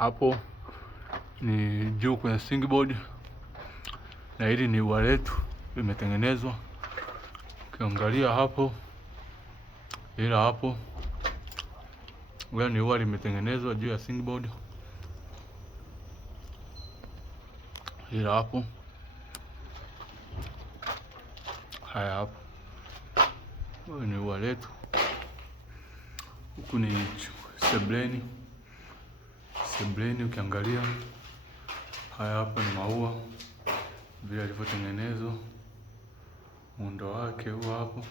Hapo ni juu kwenye singboard, na hili ni ua letu limetengenezwa. Ukiangalia hapo, ila hapo ni ua limetengenezwa juu ya singboard, ila hapo haya hapo ni ua letu. Huku ni sebleni. Sebleni ukiangalia haya hapo ni maua vile alivyotengenezwa, muundo wake huo hapo,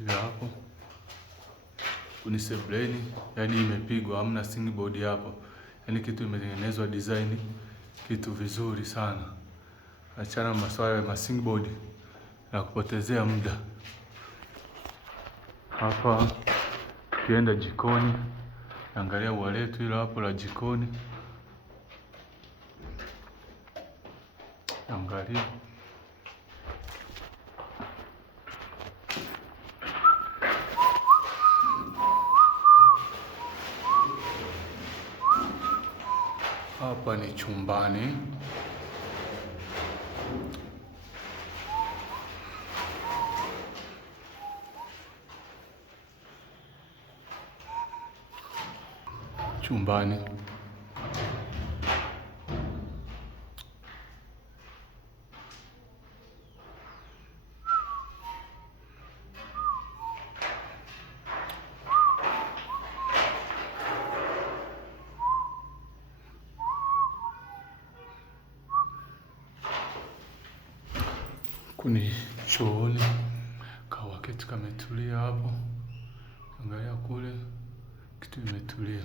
ila hapo ni sebleni, yani imepigwa, hamna singboard hapo, yani kitu imetengenezwa design, kitu vizuri sana. Achana maswala ya singboard na kupotezea muda. Hapa tukienda jikoni, angalia ua letu hilo hapo la jikoni, angalia hapa ni chumbani. Chumbani kuni chooni, kawaketi kametulia hapo, angalia kule kitu imetulia.